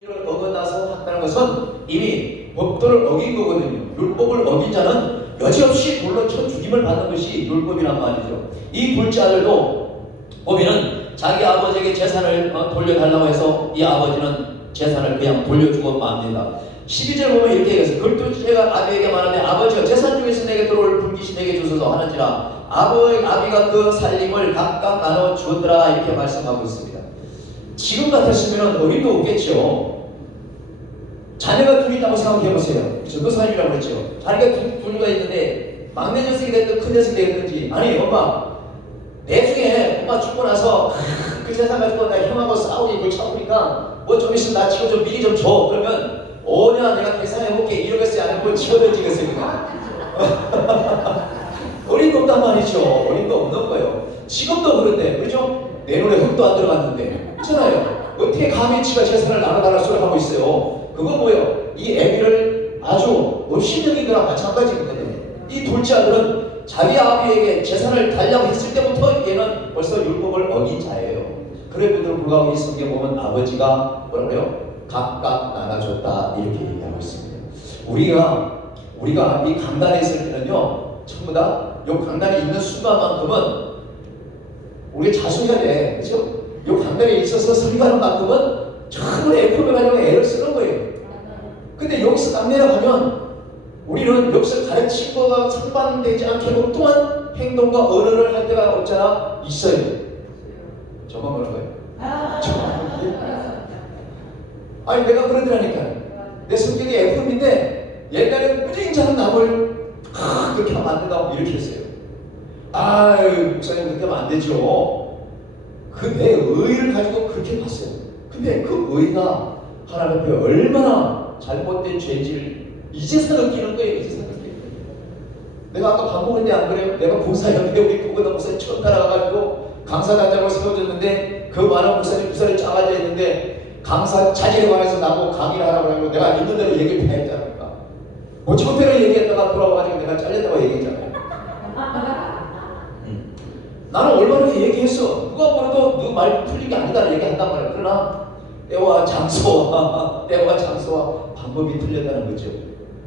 율법을 어긋나서 한다는 것은 이미 법도를 어긴 거거든요. 율법을 어긴 자는 여지없이 돌로 쳐 죽임을 받는 것이 율법이란 말이죠. 이 둘째 아들도 보면은 자기 아버지에게 재산을 돌려달라고 해서 이 아버지는 재산을 그냥 돌려주고 맙니다. 12절 보면 이렇게 얘기했어요. 글두제가 아비에게 말하되 아버지가 재산 중에서 내게 들어올 분깃이 내게 주소서 하는지라 아비가 그 살림을 각각 나눠 주더라 이렇게 말씀하고 있습니다. 지금 같았으면 어림도 없겠죠. 자녀가 둘이 있다고 생각해보세요. 그 사람이라고 그랬죠. 자녀가 둘이가 있는데 막내 녀석이 됐든 큰 녀석이 됐든지 아니 엄마 나중에 엄마 죽고 나서 그 재산 가지고 나 형하고 싸우니 이걸 참으니까 뭐 좀 있으면 나 지금 좀 미리 좀 줘. 그러면 오냐 내가 계산해볼게 이러겠어요? 아니면 뭐 집어던지겠습니까? 어림도 없단 말이죠. 어림도 없는 거예요. 지금도 그런데 그렇죠? 내 눈에 흙도 안 들어갔는데 그렇잖아요. 어떻게 감히 지가 재산을 나눠달라 소리 하고 있어요. 그건 뭐예요? 이 애비를 아주 업신여긴 거랑 마찬가지거든요. 이 둘째 아들은 자기 아비에게 재산을 달라고 했을 때부터 얘는 벌써 율법을 어긴 자예요. 그래도 불구하고 이 성경 보면 아버지가 뭐라고요? 각각 나눠줬다 이렇게 얘기하고 있습니다. 우리가 이 강단에 있을 때는요 전부 다 이 강단에 있는 순간만큼은 우리가 자수해야 돼. 그렇죠? 이 강단에 있어서 설교하는 만큼은 전부 F를 가지고 애를 쓰는 거예요. 근데 여기서 딱 내려가면 우리는 여기서 가르친 거가 상반되지 않게 또한 행동과 언어를 할 때가 없잖아. 있어요. 저만 그런 거예요? 아니 내가 그러더라니까요. 내 성격이 F인데 옛날에 꾸준히 남을 그렇게 하면 안 된다고 이렇게 했어요. 아유 목사님 그렇게 하면 안 되죠. 그 내 의의를 가지고 그렇게 봤어요. 근데 그 의의가 하나님 앞에 얼마나 잘못된 죄인지를 이제서 느끼는 거예요. 이제서 느끼는 거예요. 내가 아까 반복했는데 안 그래요? 내가 봉사협회 우리 부고다 목사님 처음 따라가가지고 강사단장으로 세워졌는데 그 많은 목사님 부산에 짜가져 있는데 강사 자질에 관해서 나보고 강의를 하라고 하고 내가 있는 대로 얘기를 다 했잖아요. 뭐 좋대로 얘기했다가 돌아와가지고 내가 잘렸다고 얘기했잖아요. 나는 얼마나 얘기했어. 누가 뭐래도 너 말 풀린 게 아니다 얘기한단 말이야. 그러나 때와 장소와 방법이 틀렸다는 거죠.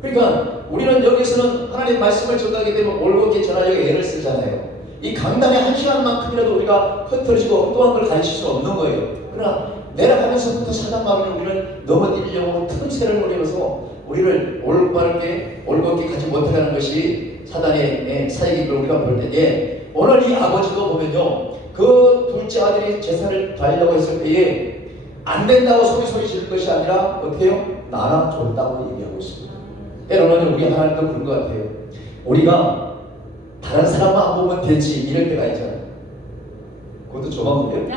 그러니까 우리는 여기서는 하나님 말씀을 전하기 때문에 올곧게 전하려고 애를 쓰잖아요. 이 강단에 한 시간만큼이라도 우리가 흩어지고 엉뚱한 걸 가르칠 수 없는 거예요. 그러나 내려가면서부터 사단마귀는 우리를 넘어뜨리려고 틈새를 노려서 우리를 올곧게 가지 못하는 것이 사단의 사역인 걸 우리가 볼 때에 오늘 이 아버지도 보면요. 그 둘째 아들이 재산을 달라고 했을 때에 안 된다고 소리 지를 것이 아니라 어떻게 해요? 나눠줬다고 얘기하고 있습니다. 때로는 우리 하나님도 그런 것 같아요. 우리가 다른 사람만 안 보면 되지 이럴 때가 있잖아요. 그것도 저만 그래요?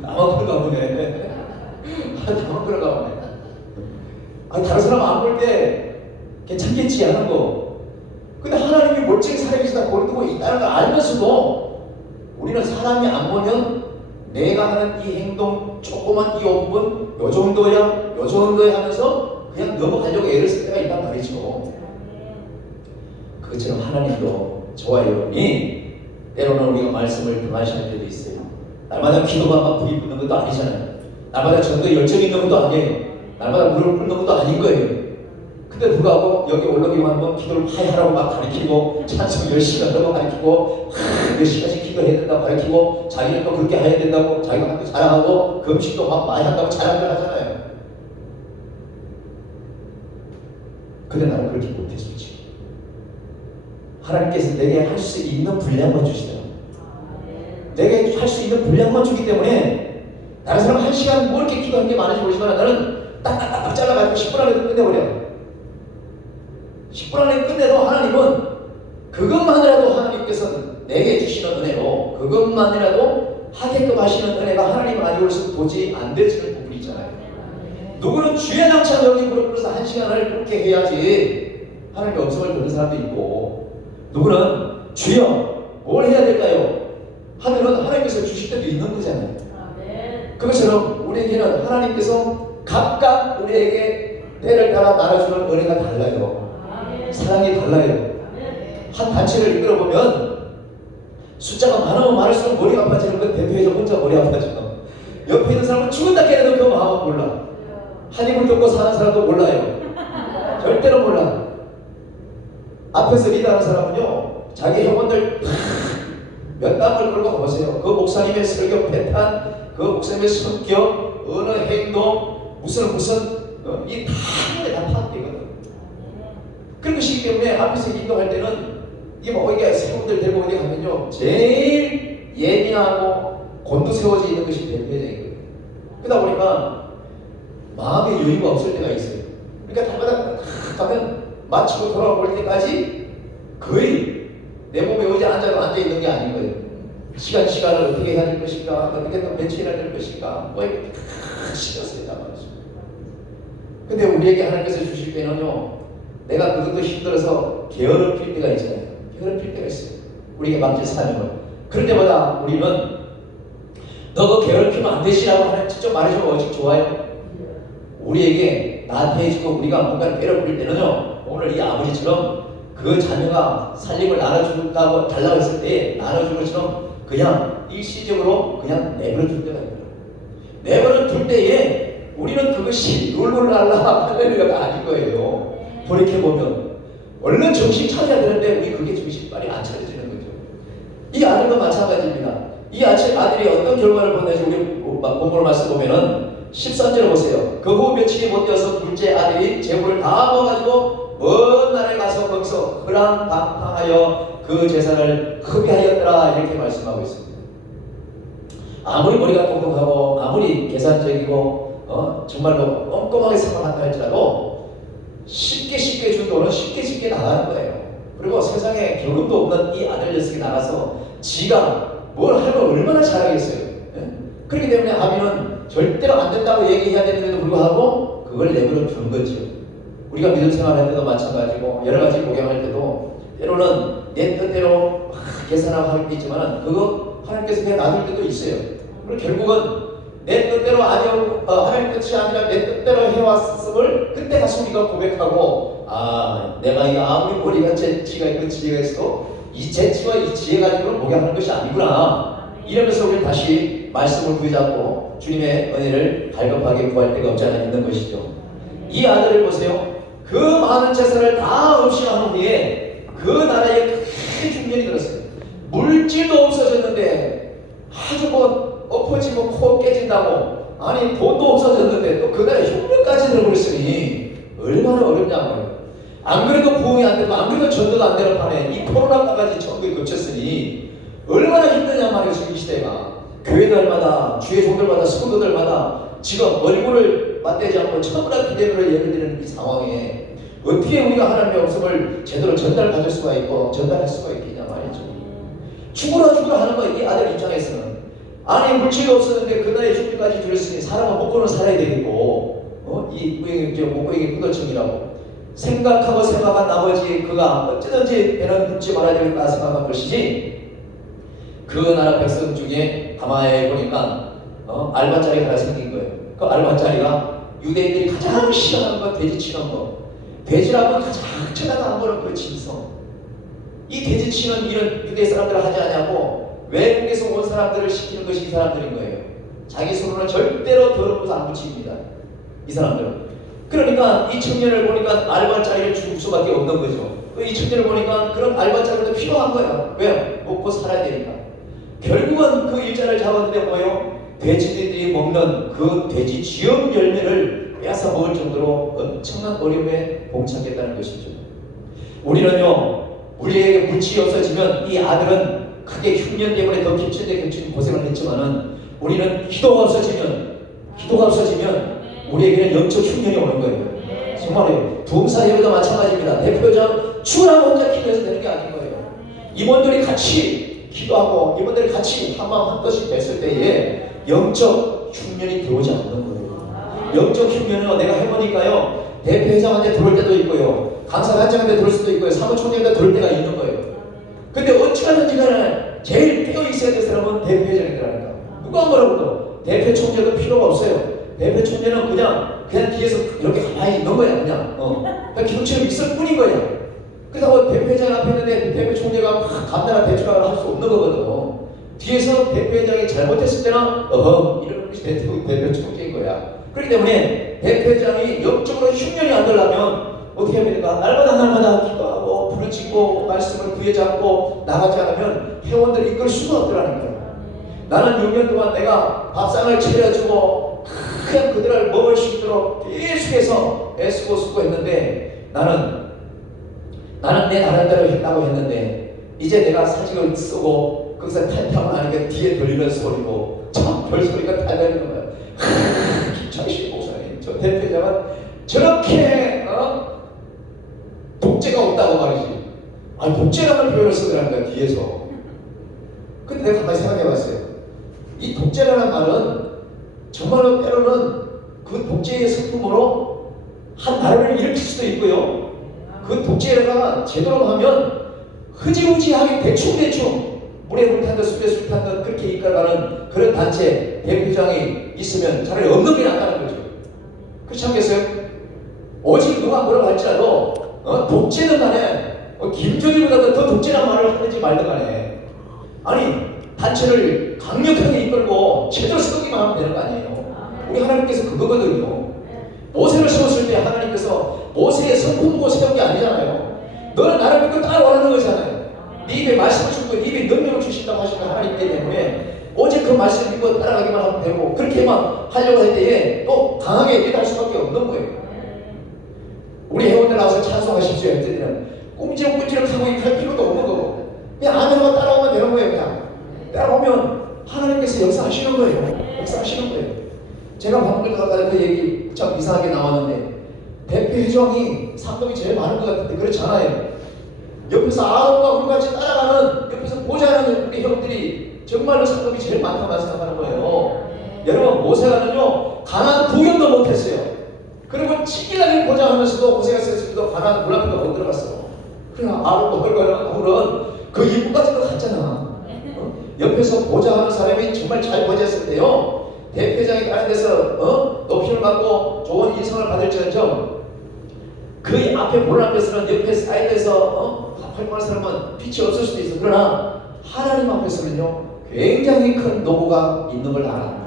나만 그런가 보네. 나만 그런가 보네. 아니 다른 사람 안 볼 때 괜찮겠지 하는 거. 근데 하나님이 멀쩡히 살아계시다 보여주고 있다는 걸 알면서도 우리는 사람이 안 보면 내가 하는 이 행동 조그만 이 5분 요 정도야 하면서 그냥 넘어가려고 애를 쓸 때가 있단 말이죠. 그것처럼 하나님도 저와 여러분이 때로는 우리가 말씀을 등한시할 때도 있어요. 날마다 기도가 막 불이 붙는 것도 아니잖아요. 날마다 전도 열정이 있는 것도 아니에요. 날마다 물을 끓는 것도 아닌 거예요. 근데 불구하고 여기 올라오기만 하면 기도를 많이 하라고 막 가르치고 찬송 열심히 하라고 가르치고 몇 시간씩 기도해야 된다고 가르치고 자기는 또 그렇게 해야 된다고 자기가 또 자랑하고 금식도 막 많이 한다고 자랑을 하잖아요. 근데 나는 그렇게 못했었지. 하나님께서 내게 할 수 있는 분량만 주시더라고요. 내게 할 수 있는 분량만 주기 때문에 다른 사람 한 시간 뭐 이렇게 기도하는 게 많은지 모르지만 나는 딱딱딱 잘라가지고 10분 안에 끝내버려요. 10분 안에 끝내도 하나님은 그것만이라도 하나님께서는 내게 주시는 은혜로 그것만이라도 하게끔 하시는 은혜가 하나님 아니고서 도저히 안 되시는 부분이 있잖아요. 누구는 주의 당찬 여기 그래서 한 시간을 그렇게 해야지 하나님의 음성을 듣는 사람도 있고 누구는 주여 뭘 해야 될까요? 하면은 하나님께서 주실 때도 있는 거잖아요. 그것처럼 우리에게는 하나님께서 각각 우리에게 때를 따라 나눠주는 은혜가 달라요. 사랑이 달라요. 한 단체를 이끌어보면 숫자가 많으면 많을수록 머리가 아파지는 건 대표에서 혼자 머리 아파지고 옆에 있는 사람은 죽은다 깨도 그 마음은 몰라. 한 입을 듣고 사는 사람도 몰라요. 절대로 몰라. 앞에서 리드하는 사람은요, 자기 회원들 몇 땀을 걸고 가보세요. 그 목사님의 설교 패턴, 그 목사님의 성격, 어느 행동, 무슨 이 다 파악되거든. 그런 것이기 때문에 앞에서 인도할 때는 이게 사람들 데리고 어디 가면요, 제일 예민하고 곤두세워져 있는 것이 대표적이거든요. 그러다 보니까 마음의 여유가 없을 때가 있어요. 그러니까 달마다 가면 마치고 돌아올 때까지 거의 내 몸에 의자 앉아있는 게 아닌 거예요. 시간을 어떻게 해야 될 것인가, 어떻게 또 며칠이나 될 것인가, 이렇게 신경 쓰인단 말이죠. 근데 우리에게 하나님께서 주실 때는요, 내가 그것도 힘들어서 게으름 필 때가 있잖아요. 게으름 필 때가 있어요. 우리에게 맡길 사명을. 그럴 때마다 우리는 너 그 게으름 피면 안 되시라고 하나님 직접 말해주면 어찌 좋아요? 우리에게 나한테 해주고 우리가 뭔가를 때려부릴 때는요, 오늘 이 아버지처럼 그 자녀가 살림을 나눠준다고 달라고 했을 때 나눠준 것처럼 그냥 일시적으로 그냥 내버려둘 때가 있어요. 내버려둘 때에 우리는 그것이 룰루랄라 할렐루야가 아닌 거예요. 돌이켜보면 얼른 정신 차려야 되는데 우리 그게 정신 빨리 안 차려지는 거죠. 이 아들과 마찬가지입니다. 이 아들이 어떤 결과를 보내지 우리 본문 말씀 보면은 13절을 보세요. 그 후 며칠이 못 되어서 둘째 아들이 재물을 다 모아가지고 먼 나라에 가서 거기서 허랑방탕하여 그 재산을 흡입하였더라, 이렇게 말씀하고 있습니다. 아무리 머리가 똑똑하고 아무리 계산적이고 정말로 꼼꼼하게 생각한다 할지라도 쉽게 준 돈은 쉽게 나가는 거예요. 그리고 세상에 경험도 없는 이 아들 녀석이 나가서 지가 뭘 하면 얼마나 잘하겠어요. 예? 그렇기 때문에 아비는 절대로 안 된다고 얘기해야 되는데도 불구하고 그걸 내버려 두는 거죠. 우리가 믿음 생활할 때도 마찬가지고 여러 가지 목양할 때도 때로는 내 뜻대로 계산하고 할 때 있지만 그거 하나님께서 그냥 놔둘 때도 있어요. 그리고 결국은 내 뜻대로 하나님 뜻이 아니라 내 뜻대로 해왔음을 그때 다시 우리가 고백하고, 내가 이 아무리 머리가 재치가 있고 지혜가 있어도 이 재치와 이 지혜 가지고는 목양하는 것이 아니구나, 이러면서 우리 다시 말씀을 부여잡고 주님의 은혜를 갈급하게 구할 데가 없지 않아 있는 것이죠. 이 아들을 보세요. 그 많은 재산을 다 없이한 후에 그 나라에 크게 중년이 들었어요. 물질도 없어졌는데 아주 엎어지고 코 깨진다고, 아니 돈도 없어졌는데 또 그 나라에 흉년까지 들어버렸으니 얼마나 어렵냐고요. 안 그래도 부흥이 안 되고 안 그래도 전도도 안 되는 판에 이 코로나까지 전국에 겹쳤으니 얼마나 힘드냐 말이죠. 이 시대가 교회들마다 주의 종들마다 성도들마다 지금 얼굴을 맞대지 않고 천문학 기대를 예를 드리는 이 상황에 어떻게 우리가 하나님의 말씀을 제대로 전달받을 수가 있고 전달할 수가 있겠냐 말이죠. 죽으라 하는 거예요. 이 아들 입장에서는. 아니 물질이 없었는데 그 나라에 죽기까지 들었으니 사람은 먹고는 살아야 되겠고, 이 목고행이 구도청이라고 생각한 나머지 그가 어찌든지 배는 묻지 말아야 되겠다 생각한 것이지, 그 나라 백성 중에 가만히 보니까 알바자리 하나 생긴 거예요. 그 알바자리가 유대인들이 가장 싫어하는 건 돼지 치는 거. 돼지라면 가장 쳐다가 거는 그 짐승. 이 돼지 치는 일은 유대 사람들을 하지 않냐고 외국에서 온 사람들을 시키는 것이 이 사람들인 거예요. 자기 손으로는 절대로 더러운 것을 안 붙입니다. 이 사람들은. 그러니까 이 청년을 보니까 알바자리를 줄 수밖에 없는 거죠. 이 청년을 보니까 그런 알바자리도 필요한 거예요. 왜요? 먹고 살아야 되니까. 결국은 그 일자를 잡았는데 뭐예요? 돼지들이 먹는 그 돼지 쥐염 열매를 빼앗아 먹을 정도로 엄청난 어려움에 봉착했다는 것이죠. 우리는요, 우리에게 물질이 없어지면 이 아들은 크게 흉년 때문에 더 겹친 고생을 했지만은 우리는 기도가 없어지면 우리에게는 영적 흉년이 오는 거예요. 정말요. 부흥사 예배도 마찬가지입니다. 대표자는 주라 혼자 기도해서 되는 게 아닌 거예요. 임원들이 같이 기도하고 임원들이 같이 한마음 한뜻이 됐을 때에 영적 흉년이 들어오지 않는 거예요. 영적 흉년은 내가 해보니까요, 대표회장한테 들어올 때도 있고요, 강사단장한테 들어올 수도 있고요, 사무총장한테 들어올 때가 있는 거예요. 근데 어찌하든지 간에 제일 깨어 있어야 될 사람은 대표회장이더라니까. 누가 뭐라고도 대표 총재도 필요가 없어요. 대표 총재는 그냥 뒤에서 이렇게 가만히 있는 거야. 그냥 기도처럼 있을 뿐인 거야. 그래서 대표회장 앞에 있는데 대표 총재가 막 감당한 대처를 할 수 없는 거거든. 뒤에서 대표회장이 잘못했을 때는 이런 것이 대표 총재인 거야. 그렇기 때문에 대표장이 영적으로 흉년이 안 되려면 어떻게 해야 됩니까? 날마다 기도하고 부르짖고 말씀을 부여잡고 나가지 않으면 회원들을 이끌 수가 없더라니까요. 나는 6년 동안 내가 밥상을 차려주고 그냥 그들을 먹을 수 있도록 계속해서 애쓰고 수고했는데 나는 내 나름대로 했다고 했는데 이제 내가 사직을 쓰고 거기서 탈퇴하고 나니까 뒤에 들리는 소리고 참 별소리가 달려있는 거야. 김창식 목사님 저 대표장은 저렇게 독재가 없다고 말이지. 아니 독재라는 표현을 쓰더라니까 뒤에서. 근데 내가 가만히 생각해봤어요. 이 독재라는 말은 정말로 때로는 그 독재의 성품으로 한 나라를 일으킬 수도 있고요. 그 독재가 제대로 하면 흐지부지하게 대충 물에 물 탄 듯 숲에 술 탄 듯 그렇게 이끌어가는 그런 단체 대표장이 있으면 차라리 없는 게 낫다는 거죠. 그렇지 않겠어요? 오직 누가 뭐라고 할지라도 독재는 간에 김정일보다도 더 독재란 말을 하든지 말든 간에 아니 단체를 강력하게 이끌고 제대로 세우기만 하면 되는 거 아니에요. 우리 하나님께서 그거거든요. 모세를 세웠을 때 하나님께서 모세의 성품 보고 세운 게 아니잖아요. 너는 나를 믿고 따라오라는 거잖아요. 네 입에 말씀을 주고 네 입에 능력을 주신다고 하시는 하나님 때문에 오직 그 말씀을 믿고 따라가기만 하면 되고 그렇게만 하려고 할 때에 또 강하게 믿을 수밖에 없는 거예요. 우리 회원들 나와서 찬송하십시오 했더니는 꼼지락하고 할 필요도 없는 거고 그냥 아멘하고 따라오면 되는 거예요. 그냥 따라오면 하나님께서 역사하시는 거예요. 역사하시는 거예요. 제가 방금 전에 그 얘기 참 이상하게 나왔는데 대표 회장이 상금이 제일 많은 것 같은데 그렇지 않아요. 옆에서 아우가 우리 같이 따라가는 옆에서 보좌하는 우리 형들이 정말로 상금이 제일 많다고 생각하는 거예요. 여러분 모세가는요 가나안 구경도 못했어요. 그리고 치기나게 보좌하면서도 고생했을 때도 가나안 물 앞에도 못 들어갔어. 그러나 아우가 그런 그 이부까지도 갔잖아. 옆에서 보좌하는 사람이 정말 잘 보좌했을 때요 대표장이 다른 데서 높임을 받고 좋은 인상을 받을지언정 그 앞에 볼 앞에서는 옆에 사이드에서 활동하는 사람은 빛이 없을 수도 있어. 그러나 하나님 앞에서는요 굉장히 큰 노고가 있는 걸 알아.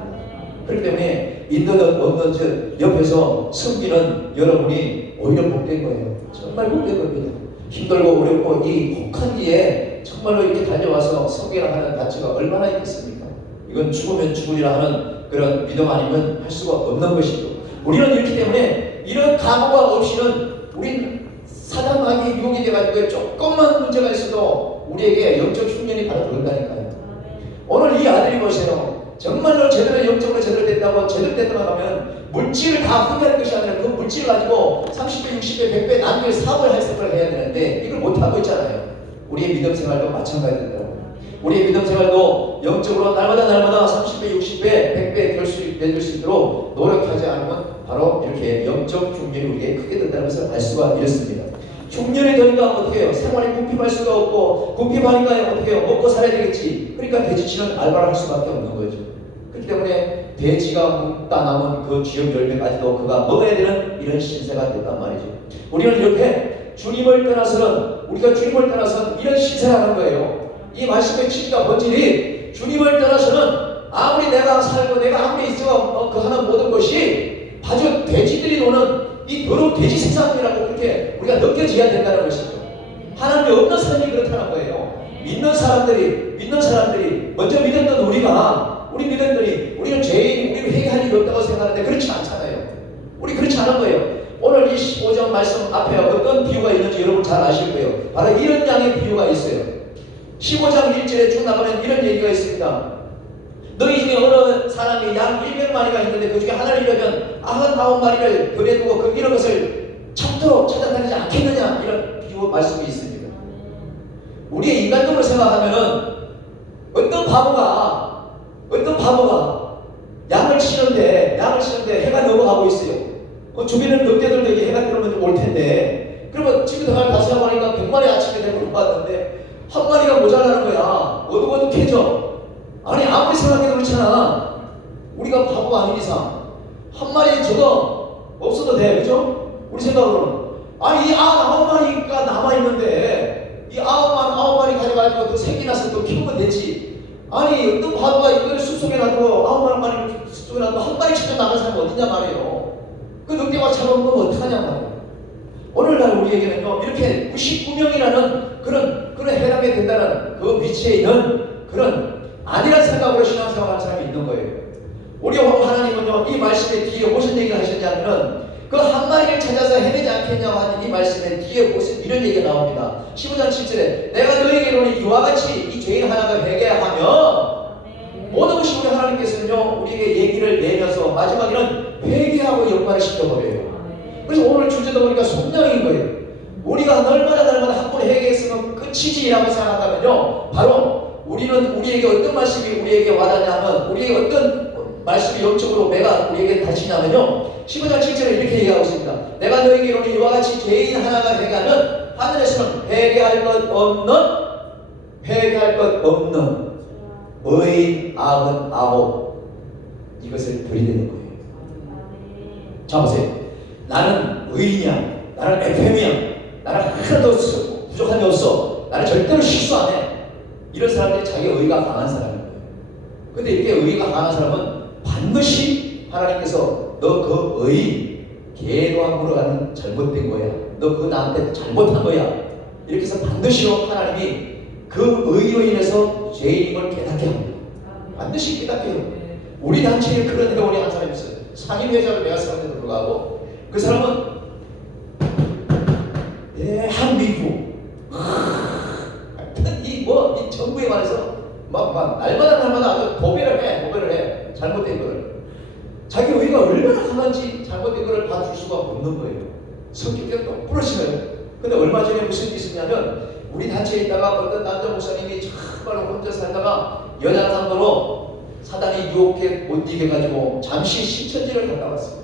그렇기 때문에 있는 없는 즉 옆에서 섬기는 여러분이 오히려 복된 거예요. 정말 복된 겁니다. 힘들고 어렵고 이 곡한기에 정말로 이렇게 달려와서 섬기라 하는 가치가 얼마나 있겠습니까? 이건 죽으면 죽으리라 하는 그런 믿음 아니면 할 수가 없는 것이죠. 우리는 이렇기 때문에 이런 각오가 없이는 우린 사단마귀의 유혹이 돼가지고 조금만 문제가 있어도 우리에게 영적 흉년이 바로 들어온다니까요. 오늘 이 아들이 보세요. 정말로 제대로 영적으로 제대로 됐다고 제대로 됐다고 하면 물질을 다 흡입하는 것이 아니라 그 물질을 가지고 30배, 60배, 100배 나누게 사업을 할 생각을 해야 되는데 이걸 못하고 있잖아요. 우리의 믿음 생활도 마찬가지더라고요. 우리의 믿음 생활도 영적으로 날마다 30배, 60배, 100배 될 수 있도록 노력하지 않으면 바로 이렇게 영적 흉년이 우리에게 크게 된다는 것을 알 수가 있습니다. 흉년이 되니까 어떻게 해요? 생활이 궁핍할 수가 없고 궁핍하니까 어떻게 해요? 먹고 살아야 되겠지. 그러니까 돼지치는 알바를 할 수밖에 없는 거죠. 그렇기 때문에 돼지가 묵다 남은 그 쥐역 열매까지도 그가 먹어야 되는 이런 신세가 됐단 말이죠. 우리는 이렇게 주님을 떠나서는 우리가 주님을 떠나서는 이런 신세를 하는 거예요. 이 말씀의 취지가 본질이 주님을 떠나서는 아무리 내가 살고 내가 아무리 있어 그 하는 모든 것이 아주 돼지들이 노는 이 더러운 돼지 세상이라고 그렇게 우리가 느껴져야 된다는 것이죠. 하나님이 없는 사람이 그렇다는 거예요. 믿는 사람들이 먼저 믿었던 우리 믿음들이 우리는 죄인, 우리는 회개할 일이 없다고 생각하는데 그렇지 않잖아요. 우리 그렇지 않은 거예요. 오늘 이 15장 말씀 앞에 어떤 비유가 있는지 여러분 잘 아실 거예요. 바로 이런 양의 비유가 있어요. 15장 1절에 쭉 나가면 이런 얘기가 있습니다. 너희 중에 어느 사람이 양 100마리가 있는데 그 중에 하나를 잃으면 99마리를 들에 두고 그 잃은 것을 찾도록 찾아다니지 않겠느냐 이런 비유 말씀이 있습니다. 우리의 인간적으로 생각하면은 어떤 바보가 양을 치는데 해가 넘어가고 있어요. 주변에는 늑대들도 이게 해가 들어오면 올 텐데 그러면 집에 들어가면 다시 해보니까 100마리 아침에 되고 봤는데 한 마리가 모자라는 거야. 어둑어둑해져. 아니 아무리 생각해도 그렇잖아. 우리가 바보가 아닌 이상 한 마리 저거 없어도 돼. 그죠? 우리 생각으로는 아니 이 9마리가 남아있는데 이 9마리 가져가지고 또 새끼 나서 또 키우면 되지. 아니 어떤 바보가 이걸 숲속에 놔두고 9마리 숲속에 놔두고 한 마리 찾아 나간 사람이 어딨냐 말이에요. 그 늑대가 잡아먹으면 어떡하냐 말이에요. 오늘날 우리에게는요 이렇게 99명이라는 그런 해당이 된다는 그 위치에 있는 그런 아니란 생각으로 신앙생활하는 사람이 있는 거예요. 우리 하나님은요 이 말씀의 뒤에 무슨 얘기를 하셨냐면은 그 한 마리를 찾아서 헤매지 않겠냐고 하는 이 말씀의 뒤에 무슨 이런 얘기가 나옵니다. 15장 7절에 내가 너에게로는 이와 같이 이 죄인 하나가 회개하면 모든 것이 우리 하나님께서는요 우리에게 얘기를 내면서 마지막에는 회개하고 연관시켜버려요. 그래서 오늘 주제도 보니까 속량인 거예요. 우리가 날마다 한 번 회개했으면 끝이지라고 생각하면요 바로 우리는 우리에게 어떤 말씀이 우리에게 와닿냐면 우리에게 어떤 말씀이 영적으로 내가 우리에게 닫히냐면요 15장 7절에 이렇게 얘기하고 있습니다. 내가 너에게로는 이와 같이 죄인 하나가 회개하면 하늘에서는 회개할 것 없는 의인 99 이것을 들이대는 거예요. 자 보세요. 나는 의인이야. 나는 FM이야. 나는 하나도 부족한 게 없어. 나는 절대로 실수 안 해. 이런 사람들이 자기 의가 강한 사람인 거예요. 근데 이렇게 의가 강한 사람은 반드시 하나님께서 너 그 의 개도한 물어가는 잘못된 거야. 너 그거 나한테 잘못한 거야. 이렇게 해서 반드시요 하나님이 그 의로 인해서 죄인임을 깨닫게 합니다. 반드시 깨닫게 해요. 우리 단체에 그런 회원이 한 사람이 있어요. 상임회장을 내가 세웠는데도 불구하고 그 사람은 대한민국 이 정부에 관해서 날마다 아주 고배를 해. 잘못된 거를. 자기 의가 얼마나 강한지 잘못된 거를 봐줄 수가 없는 거예요. 성격이 또 부러지면. 근데 얼마 전에 무슨 일이 있었냐면 우리 단체에 있다가 어떤 남자 목사님이 정말로 혼자 살다가 여자 상으로 사단이 유혹해 못 이겨가지고 잠시 신천지를 갔다 왔어요.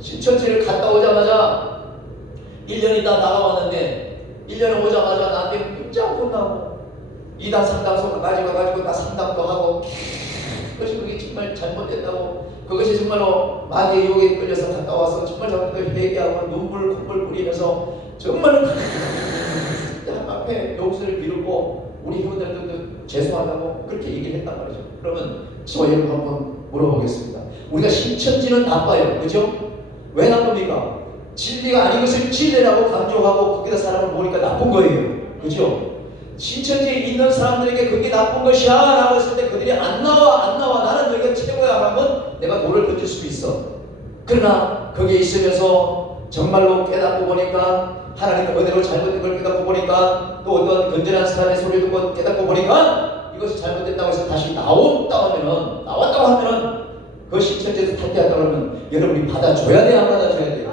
신천지를 갔다 오자마자 1년 있다 나가왔는데 1년 오자마자 나한테 문자 혼나고 2단 3단 손까지 가가지고 나 3단도 하고 그것이 정말 잘못됐다고 그것이 정말로 마귀의 유혹에 끌려서 갔다 와서 정말 잘못된 회개하고 콧물 뿌리면서 정말로 앞에 용서를 비르고 우리 회원들도 죄송하다고 그렇게 얘기를 했단 말이죠. 그러면 저와 여러분 한번 물어보겠습니다. 우리가 신천지는 나빠요. 그죠? 왜 나쁩니까? 진리가 아닌 것을 진리라고 강조하고 거기다 사람을 모으니까 나쁜 거예요. 그죠? 신천지에 있는 사람들에게 그게 나쁜 것이야 라고 했을 때 그들이 안 나와 나는 너희가 최고야 하면 내가 돌을 던질 수도 있어. 그러나 거기에 있으면서 정말로 깨닫고 보니까 하나님의 은혜로 잘못된 걸 깨닫고 보니까 또 어떤 건전한 사람의 소리를 듣고 깨닫고 보니까 이것이 잘못됐다고 해서 다시 나왔다고 하면은 그 신천지에서 탈퇴한다고 하면 여러분이 받아줘야 돼요? 안 받아줘야 돼요?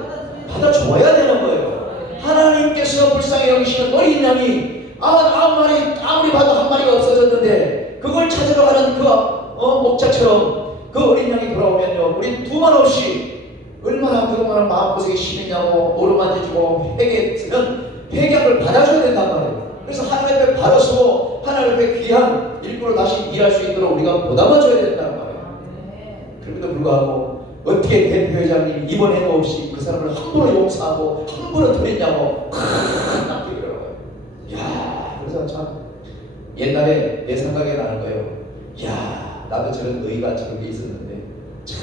받아줘야 되는 거예요. 하나님께서 불쌍히 여기시는 어린 양이 아홉 마리 아무리 봐도 한 마리가 없어졌는데 그걸 찾으러 가는 그 목자처럼 그 어린 양이 돌아오면요 우리 두말 없이 얼마나 그동안 마음고생이 심했냐고 오르만져주고 회개했으면 회개한 걸 받아줘야 된단 말이에요. 그래서 하나님 앞에 바로 서고 하나님 앞에 귀한 일부러 다시 일할 수 있도록 우리가 보담아줘야 된다는 말이에요. 그럼에도 불구하고 어떻게 대표회장님 이번에도 없이 그 사람을 함부로 용서하고 함부로 드렸냐고 딱 얘기하더라고요. 이야, 그래서 참 옛날에 내 생각이 나는 거예요. 이야, 나도 저런 의가 저런 게 있었는데 참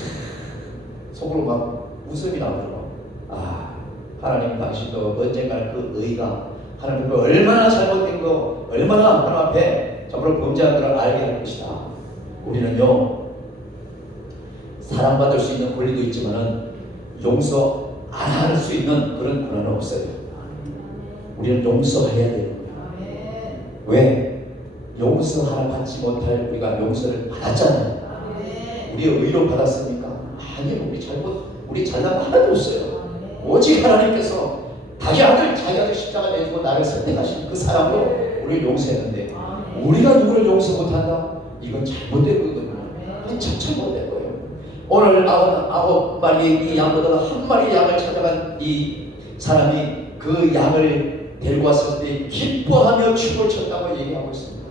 속으로 막 웃음이 나오더라고요. 아, 하나님 당신도 언젠가 그 의가 하나님 앞에 얼마나 잘못된 거 얼마나 하나님 앞에 정말 범죄한 것을 알게 할 것이다. 우리는요 사랑받을 수 있는 권리도 있지만은 용서 안 할 수 있는 그런 권한은 없어요. 우리는 용서해야 돼요. 왜? 용서하러 받지 못할 우리가 용서를 받았잖아요. 우리의 의로 받았습니까? 아니요. 우리 잘난 거 하나도 없어요. 오직 하나님께서 자기 아들 십자가 내주고 나를 선택하신 그 사람으로 우리를 용서했는데 우리가 누구를 용서 못한다? 이건 잘못된 거거든요. 이건 참 잘못된 거예요. 오늘 아홉 마리의 이 양보다가 한 마리의 양을 찾아간 이 사람이 그 양을 데리고 왔을 때 기뻐하며 춤을 췄다고 얘기하고 있습니다.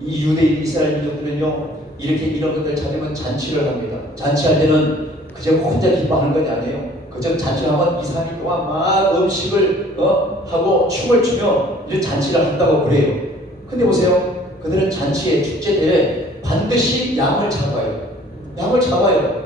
이 유대인 이스라엘 민족들은요 이렇게 이런 것들 찾으면 잔치를 합니다. 잔치할 때는 그저 혼자 기뻐하는 것이 아니에요. 그저 잔치하면 2, 3일 동안 막 음식을 하고 춤을 추며 이런 잔치를 한다고 그래요. 근데 보세요. 그들은 잔치에 축제 때 반드시 양을 잡아요. 양을 잡아요.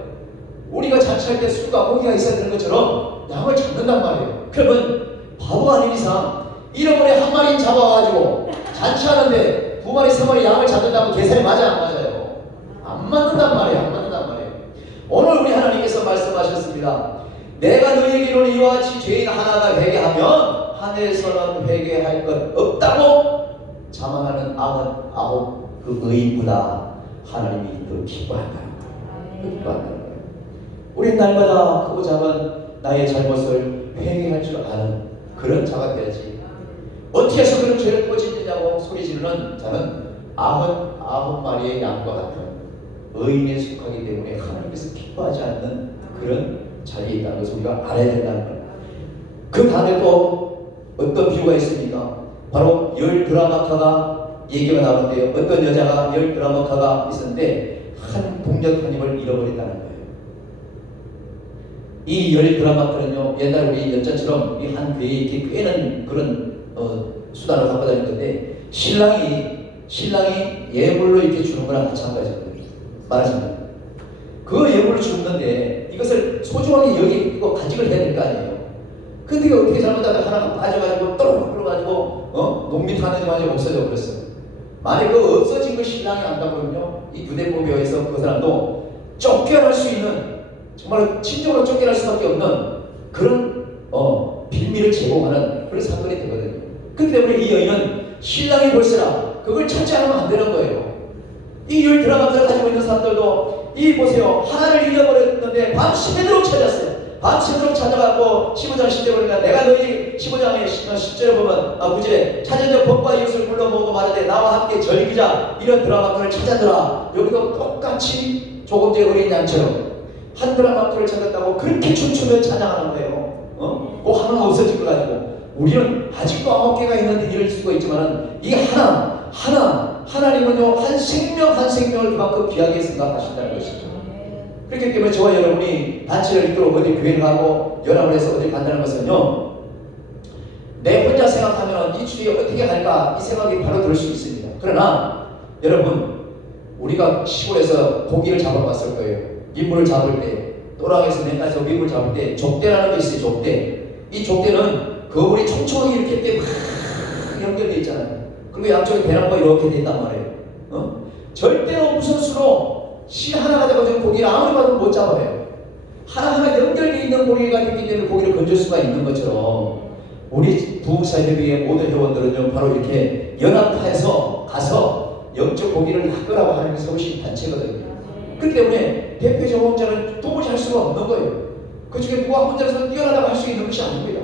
우리가 잔치할 때 술과 고기가 있어야 되는 것처럼 양을 잡는단 말이에요. 그러면 바보 아닌 이상 1원에 한 마리 잡아가지고 잔치하는데 2마리 3마리 양을 잡는다면 계산이 맞아요 안 맞아요? 안 맞는단 말이에요. 안 맞는단 말이에요. 오늘 우리 하나님께서 말씀하셨습니다. 내가 너희에게 이르노니 이와 같이 죄인 하나가 회개하면 하늘에서는 회개할 것 없다고 자만하는 99 그 의인보다 하나님이 더 기뻐한다는 거예요. 기뻐한다는 거예요. 우리 날마다 크고 작은 나의 잘못을 회개할 줄 아는 그런 자가 되어야지. 어떻게 해서 그런 죄를 꼬집느냐고 소리 지르는 자는 99마리의 양과 같은 의인에 속하기 때문에 하나님께서 기뻐하지 않는 그런 자리에 있다는 것을 우리가 알아야 된다는 거예요. 그 다음에 또 어떤 비유가 있습니까? 바로 열 드라마카가 얘기가 나오는데요. 어떤 여자가 열 드라마카가 있었는데 한 동력 한 입을 잃어버린다는 거예요. 이 열 드라마카는요, 옛날 우리 연자처럼 이 한 교회에 이렇게 꿰는 그런 수단을 갖고 다니는 건데 신랑이 예물로 이렇게 주는 거랑 마찬가지거든요. 말하자면 그 예물을 주는데 이것을 소중하게 여기고 간직을 해야 될 거 아니에요. 근데 어떻게 잘못하다 하나가 빠져가지고 또르륵 끌어가지고 농민 하는 데 가지고 없어져 버렸어요. 만약 그 없어진 그 신랑이 안다면요, 이 유대법에 의해서 그 사람도 쫓겨날 수 있는, 정말 친족으로 쫓겨날 수밖에 없는 그런 빌미를 제공하는 그런 사건이 되거든요. 그렇기 때문에 이 여인은 신랑이 볼세라 그걸 찾지 않으면 안 되는 거예요. 이 열 드라마를 가지고 있는 사람들도 이 보세요, 하나를 잃어버렸는데 밤새도록 찾았어요. 밤새도록 찾아갖고 15장 10절 보니까 내가 너희 15장의 10절에 보면 9절에 찾은 자 법과 이웃을 불러 모으고 말하되 나와 함께 즐기자 이런 드라마를 찾았더라. 여기도 똑같이 조금 전에 어린 양처럼 한 드라마를 찾았다고 그렇게 춤추며 찬양하는 거예요. 꼭 하나 없어질 것 가지고 우리는 아직도 9개가 있는데 이럴 수가 있지만 이 하나님은요 한 생명 한 생명을 그만큼 귀하게 생각하신다는 것이죠. 그렇기 때문에 저와 여러분이 단체를 이끌어 어디 교회를 가고 연합을 해서 어디 간다는 것은요, 내 혼자 생각하면 이 주위에 어떻게 할까 이 생각이 바로 들 수 있습니다. 그러나 여러분, 우리가 시골에서 고기를 잡아봤을 거예요. 민물을 잡을 때, 또랑에서 맨날에서 민물을 잡을 때 족대라는 게 있어요. 족대. 이 족대는 거울이 촘촘하게 이렇게 때 막 연결되어 있잖아요. 그리고 양쪽에 대나무가 이렇게 된단 말이에요. 절대로 무슨 수로 실 하나 가지고 고기를 아무리 봐도 못 잡아요. 하나하나 연결되어 있는 고기가 있기 때문에 고기를 건질 수가 있는 것처럼 우리 부흥사협의회 모든 회원들은요 바로 이렇게 연합해서 가서 영적 고기를 낚으라고 하는 게 세우신 단체거든요. 그렇기 때문에 대표자 혼자는 도무지 할 수가 없는 거예요. 그 중에 누가 혼자서 뛰어나다고 할 수 있는 것이 아닙니다.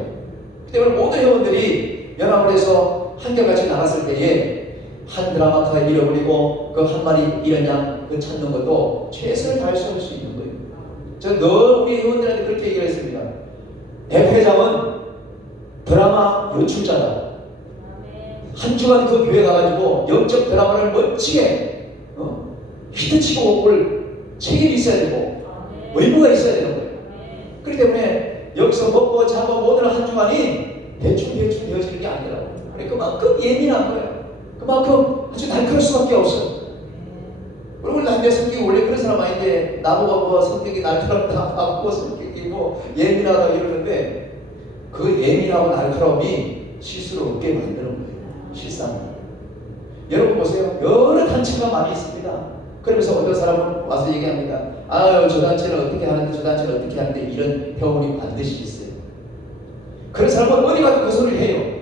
그렇기 때문에 모든 회원들이 연합을 해서 한결같이 나갔을 때에 한 드라마카 잃어버리고 그 한 마리 이런 양 그 찾는 것도 최선을 다해서 할 수 있는 거예요. 저는 늘 우리 회원들한테 그렇게 얘기를 했습니다. 대표장은 드라마 연출자다. 한 주간 그 교회 가가지고 영적 드라마를 멋지게 히트치고 올 책임이 있어야 되고 의무가 있어야 되는 거예요. 그렇기 때문에 여기서 먹고 자고 모든 한 주간이 대충 되어지는 게 아니라고. 그만큼 예민한 거예요. 그만큼 아주 날카로울 수밖에 없어요. 그리고 내 성격이 원래 그런 사람 아닌데 나보고 뭐 성격이 날카롭다, 뭐 성격이 뭐 예민하다 이러는데 그 예민하고 날카로움이 실수를 얻게 만드는 거예요. 실상. 여러분 보세요. 여러 단체가 많이 있습니다. 그러면서 어떤 사람은 와서 얘기합니다. 아유, 저 단체는 어떻게 하는데 저 단체는 어떻게 하는데 이런 회원이 반드시 있어요. 그런 사람은 어디 가도 그 소리를 해요.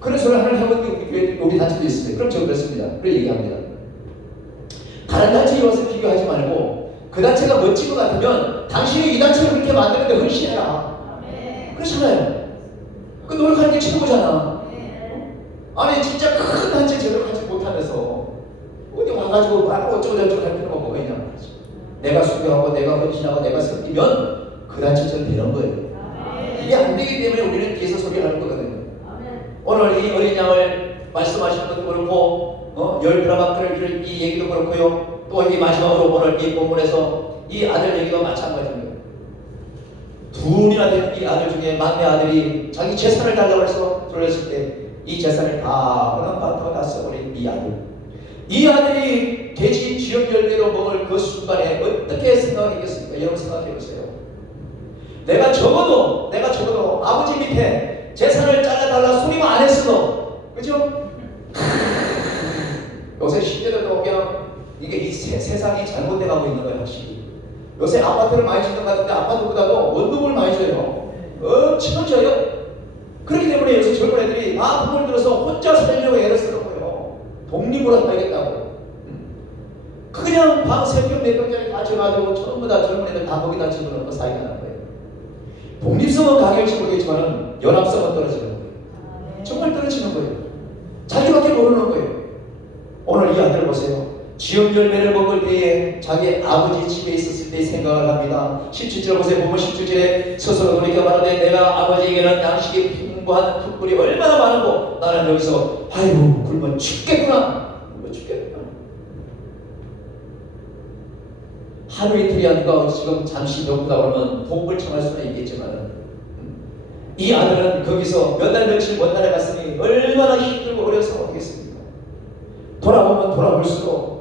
그런 소리를 하는 회원들이 우리 단체도 있습니다. 그럼 저 그렇습니다. 그렇게 얘기합니다. 다른 단체에 와서 비교하지 말고 그 단체가 멋진 것 같으면 당신이 이 단체를 그렇게 만드는데 헌신해라. 그렇잖아요. 그 노력하는 게 최고잖아. 아니 진짜 큰 단체 제대로하지 못하면서 어디 와가지고 막 어쩌고저쩌고 할 필요가 뭐가 있냐 말이죠. 내가 수고하고 내가 헌신하고 내가 섬기면 그 단체처럼 되는 거예요. 이게 안 되기 때문에 우리는 뒤에서 소리를 하는 거거든요. 오늘 이 어린 양을 말씀하신 것도 그렇고 열 드라마크를 이 얘기도 그렇고요. 또 이 마지막으로 오늘 이 본문에서 이 아들 얘기도 마찬가지입니다. 둘이나 된 이 아들 중에 막내 아들이 자기 재산을 달라고 해서 돌렸을 때 이 재산을 다 그냥 바탕을 다 써버린 이 아들. 이 아들이 아들이 돼지 지역 열매로 먹을 그 순간에 어떻게 생각하겠습니까? 여러분 생각해 보세요. 내가 적어도 아버지 밑에 재산을 잘라달라 소리만 안 했어도, 그죠? 요새 10대들도 그냥 이게 이 세상이 잘못돼 가고 있는 거예요, 확실히. 요새 아파트를 많이 짓는 것 같은데 아파트보다도 원룸을 많이 줘요. 엄청 줘요. 그렇기 때문에 요새 젊은 애들이 다 돈을 들어서 혼자 살려고 애를 쓰는 거예요. 독립을 한다겠다고. 그냥 방 3평, 4평짜리 다 줘가지고 전부 다 젊은 애들 다 거기다 집어넣고 사이가 난 거예요. 독립성은 강할지 모르겠지만 연합성은 떨어지는 거예요. 정말 떨어지는 거예요. 자기밖에 모르는 거예요. 오늘 이 아들 보세요. 지역 열매를 먹을 때에 자기 아버지 집에 있었을 때 생각을 합니다. 17절 보세요. 보면 17절에 스스로 돌이켜 말하되 내가 아버지에게는 양식이 풍부한 풋불이 얼마나 많은고 나는 여기서 아이고 굶어 죽겠구나. 굶어 죽겠구나. 하루 이틀이 아니고 지금 잠시 배고프다 그러면 복을 청할 수는 있겠지만 이 아들은 거기서 몇 달 며칠 먼 날에 갔으니 얼마나 힘들고 어려서 오겠습니까? 돌아볼수록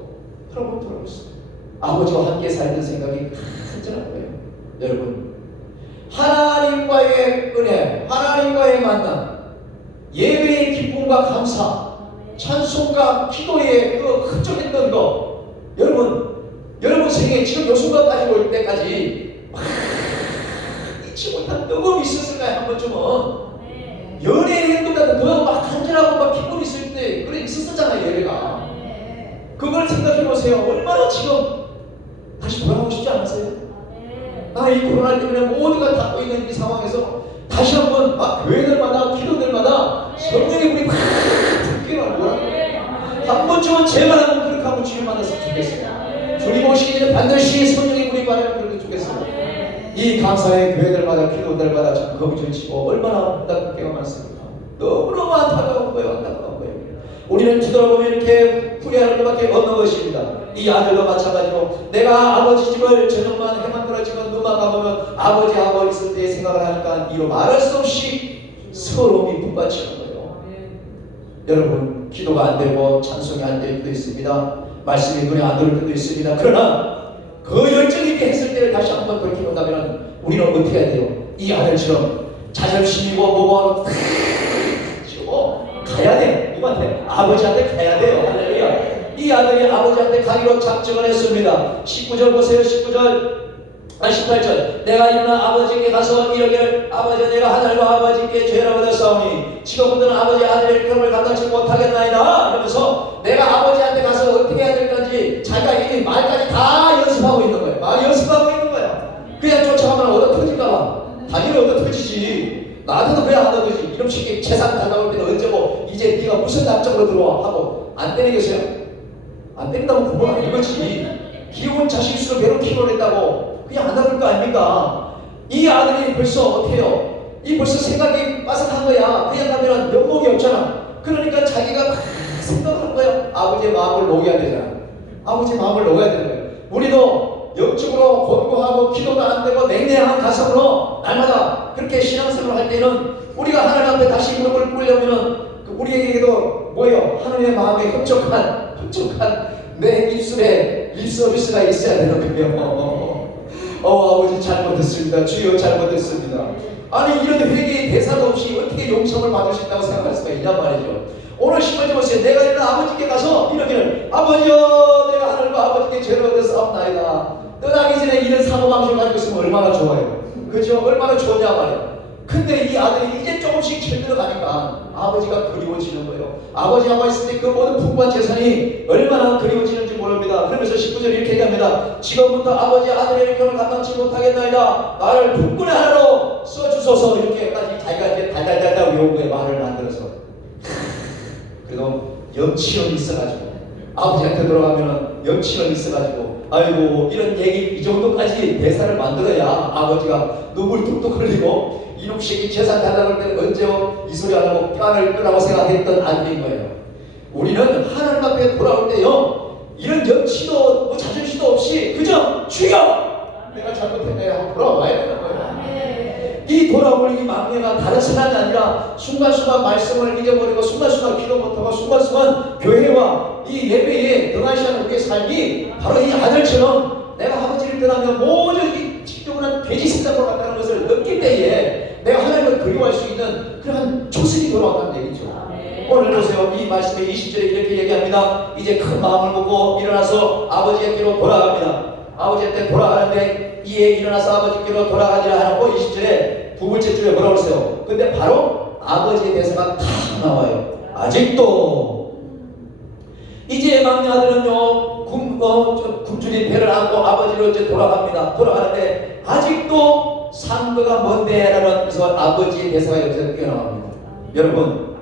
아버지와 함께 살던 생각이 간절한 거예요. 여러분, 하나님과의 은혜, 하나님과의 만남, 예배의 기쁨과 감사, 찬송과 기도의 그 흡족했던 거, 여러분 생에 지금 요 순간까지 올 때까지 잊지 못한 뜨거움이 있었을까요? 한 번쯤은 연애의 행동 같은 막 간절하고 막 기쁨이 있을 때 그래 있었잖아요. 예배가. 그걸 생각해 보세요. 얼마나 지금 다시 돌아가고 싶지 않으세요? 이 코로나 때문에 모두가 닫고 있는 이 상황에서 다시 한번 막 교회들마다 기도들마다 성령의 불이 팍 불기를 뭐라고 한 번쯤은 제발 한번 그렇게 한번 주님 만났으면 좋겠어요. 주님 오시기 전에 반드시 성령의 불이 받으면 그렇게 좋겠어요. 이 감사의 교회들마다 기도들마다 지금 거기를 치고 얼마나 안타깝게가 많습니까? 너무너무 안타까운 거예요. 안타까운 거예요. 우리는 뒤돌아보면 이렇게 후회하는 것밖에 없는 것입니다. 이 아들도 마찬가지로 내가 아버지 집을 저녁만 해만 떨어지면 눈만 감으면 아버지하고 있을 때 생각을 하니까 이로 말할 수 없이 서러움이 북받치는 거예요. 여러분, 기도가 안 되고 찬송이 안 될 때도 있습니다. 말씀이 눈에 안 들을 때도 있습니다. 그러나 그 열정 있게 했을 때를 다시 한번 돌이켜본다면 우리는 어떻게 해야 돼요? 이 아들처럼 자존심이고 뭐고 가야 돼. 누구한테? 아버지한테 가야 돼요. 할렐루야. 이 아들이 아버지한테 가기로 작정을 했습니다. 19절 보세요. 18절 내가 일어나 아버지께 가서 이러기를 아버지 내가 하늘과 아버지께 죄를 받았사오니 지금부터는 아버지 아들의 일감을 감당치 못하겠나이다. 이러면서 내가 아버지한테 가서 어떻게 해야 될 건지 자기가 이 말까지 다 연습하고 있는 거예요. 막 연습하고 있는 거예요. 그냥 쫓아가면 얻어 터질까봐. 당연히 얻어 터지지. 나한테도 그래야 하는 거지. 이런 식의 재산 가져올 때는 언제고 이제 네가 무슨 답정으로 들어와 하고 안 때리겠어요? 안 때린다고 부모가 아닌 거지. 귀여운 자식 수를 배로 키워냈다고 그냥 안 나올 거 아닙니까? 이 아들이 벌써 어떻게 해요? 이 벌써 생각이 빠삭한 거야. 그냥 가면 면목이 없잖아. 그러니까 자기가 막 생각을 한 거야. 아버지의 마음을 녹여야 되잖아. 아버지의 마음을 녹여야 되는 거예요. 우리도 영적으로 권고하고 기도가 안 되고 냉랭한 가슴으로 날마다 그렇게 신앙생활을 할 때는 우리가 하나님 앞에 다시 무릎을 꿇으려면 우리에게도 뭐예요? 하나님의 마음에 흡족한 내 입술에 립서비스가 있어야 되는 거예요. 아버지 잘못했습니다. 주여 잘못했습니다. 아니 이런 회개의 대사도 없이 어떻게 용서를 받을 수 있다고 생각할 수가 있냔 말이죠. 오늘 10절 보세요. 내가 일어나 아버지께 가서 이러기를 아버지여 내가 하늘과 아버지께 죄를 얻어 싸움나이다. 떠나기 전에 이런 사고방식을 가지고 있으면 얼마나 좋아요. 그죠? 얼마나 좋냐 말이야. 근데 이 아들이 이제 조금씩 철들어가니까 아버지가 그리워지는 거예요. 아버지하고 있을 때 그 모든 풍부한 재산이 얼마나 그리워지는지 모릅니다. 그러면서 19절 이렇게 얘기합니다. 지금부터 아버지 아들의 일감을 감당치 못하겠나이다. 나를 불꾼의 하나로 써주소서. 이렇게까지 자기가 이제 달달달달 외운 거예요. 말을 만들어서. 그래도 염치력이 있어가지고 아버지한테 돌아가면은 염치력이 있어가지고 아이고 이런 얘기 이 정도까지 대사를 만들어야 아버지가 눈물 뚝뚝 흘리고 이놈식이 재산 달라고 할 때는 언제 이 소리 안 하고 뺨을 끄라고 생각했던 아들인 거예요. 우리는 하나님 앞에 돌아올 때요 이런 염치도 뭐 자존심도 없이 그저 주여 내가 잘못했네 하고 돌아와야 되는 거예요. 이 이 돌아올 이 막내가 다른 사람이 아니라 순간순간 말씀을 잊어버리고 순간순간 기도 못하고 순간순간 교회와 이 예배에 등한시하는 우리의 삶이 바로 이 아들처럼 내가 아버지를 떠나면 모든 이 지저분한 돼지 생각으로 간다는 것을 느낄 때에 내가 하나님을 그리워할 수 있는 그러한 조승이 돌아왔다는 얘기죠. 오늘 보세요. 이 말씀에 20절에 이렇게 얘기합니다. 이제 큰 마음을 먹고 일어나서 아버지에게로 돌아갑니다. 아버지한테 돌아가는데 이에 일어나서 아버지께로 돌아가니라 하고 20절에 두 번째 줄에 뭐라고 했어요? 근데 바로 아버지의 대사가 탁 나와요. 아직도 이제 막내 아들은요 굶주린 배를 안고 아버지로 이제 돌아갑니다. 돌아가는데 아직도 상거가 먼데 라면서 아버지의 대사가 여기서 뛰어나갑니다. 여러분,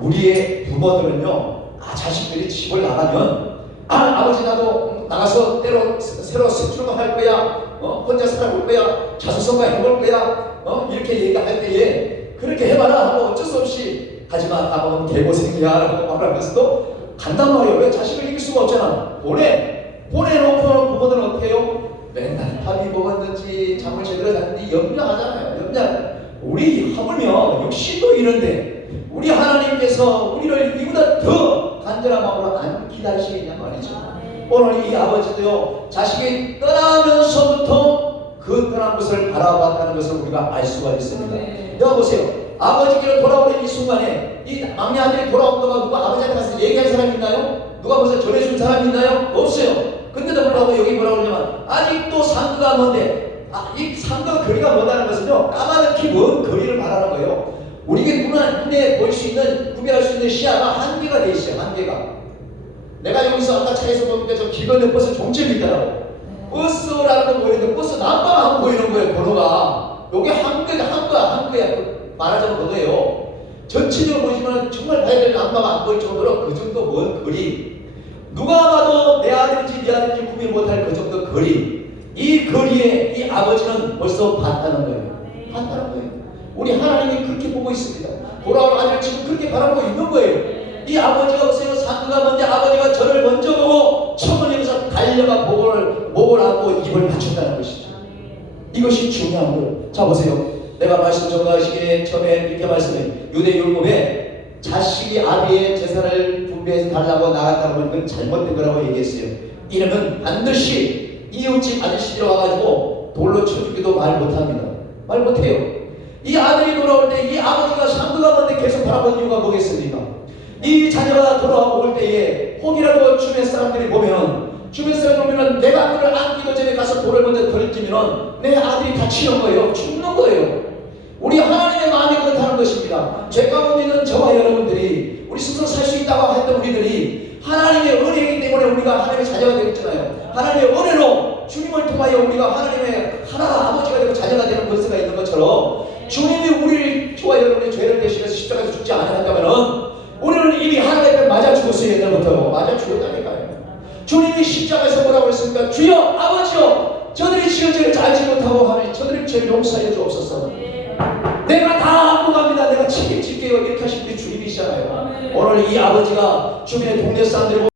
우리의 부모들은요 자식들이 집을 나가면 아버지 나도 나가서 때로 새로 색출도 할 거야, 혼자 살아볼 거야, 자수성가 해볼 거야, 이렇게 얘기할 때에 그렇게 해봐라 하고 어쩔 수 없이 하지마 가보면 개고생이야 라고 말하면서도 간단 말이에요. 왜? 자식을 이길 수가 없잖아. 보내놓고 부모들은 어떻게 해요? 맨날 밥이 먹었는지 잠을 제대로 잤는지 염려하잖아요. 우리 하물며 육신도 이런데 우리 하나님께서 우리를 이보다 더 간절한 마음으로 안 기다리시겠냐 말이죠. 오늘 이 아버지도요 자식이 떠나면서부터 그 떠난 것을 바라봤다는 것을 우리가 알 수가 있습니다. 여보세요, 아버지께로 돌아오는 이 순간에 이 막내 아들이 돌아온다고 누가 아버지한테 가서 얘기할 사람이 있나요? 누가 벌써 전해준 사람이 있나요? 없어요. 근데도 불구하고 여기 뭐라고 그러냐면 아직도 상거가 먼데, 이 상거가 거리가 멀다는 것은요 까마득히 먼 거리를 말하는 거예요. 우리에게 눈에 보일 수 있는, 구별할 수 있는 시야가 한계가 돼 있어요. 한계가. 내가 여기서 아까 차에서 보니까 저 길 건너 버스 종점이 있더라고. 버스라는 거 보이는데 버스 남바가 안 보이는 거예요. 번호가. 요게 한거야. 말하자면 그거예요. 전체적으로 보시면 정말 봐야 될 남바가 안 보일 정도로 그 정도 먼 거리. 누가 봐도 내 아들인지 네 아들인지 구별 못할 그 정도 거리. 이 거리에 이 아버지는 벌써 봤다는 거예요. 봤다는 거예요. 우리 하나님이 그렇게 보고 있습니다. 돌아올 아들을 지금 그렇게 바라보고 있는 거예요. 이 아버지가 보세요. 상거가 먼저 아버지가 저를 먼저 보고 처음을 여기서 달려가 목을 안고 입을 맞춘다는 것이죠. 이것이 중요한 거예요. 자 보세요. 내가 말씀 전가하시기에 처음에 이렇게 말씀해. 유대 율법에 자식이 아비의 재산을 분배해서 달라고 나갔다고 하면 그건 잘못된 거라고 얘기했어요. 이러면 반드시 이웃집 아저씨들 와가지고 돌로 쳐주기도 말 못합니다. 말 못해요. 이 아들이 돌아올 때 이 아버지가 상거가 먼데 계속 바라본 이유가 뭐겠습니까? 이 자녀가 돌아올 때에 혹이라도 주변 사람들이 보면은 내가 그를 안기도 전에 가서 돌을 먼저 던지면은 내 아들이 다치는 거예요. 죽는 거예요. 우리 하나님의 마음이 그렇다는 것입니다. 죄 가운데 있는 저와 여러분들이 우리 스스로 살 수 있다고 했던 우리들이 하나님의 은혜이기 때문에 우리가 하나님의 자녀가 되었잖아요. 하나님의 은혜로 주님을 통하여 우리가 하나님의 하나 아버지가 되고 자녀가 되는 것이 있는 것처럼 주님이 우리를 저와 여러분의 죄를 대신해서 십자가에서 죽지 않았다면은 우리는 이미 하나님 앞에 맞아 죽었어요. 옛날부터 맞아 죽었다니까요. 주님이 십자가에서 뭐라고 했습니까? 주여 아버지여 저들이 지은 죄를 알지 못하고 하니 저들의 죄를 용서하여 주옵소서. 내가 다 안고 갑니다. 내가 책임질게요. 이렇게 하신 분이 주님이시잖아요. 오늘 이 아버지가 주변의 동네 사람들이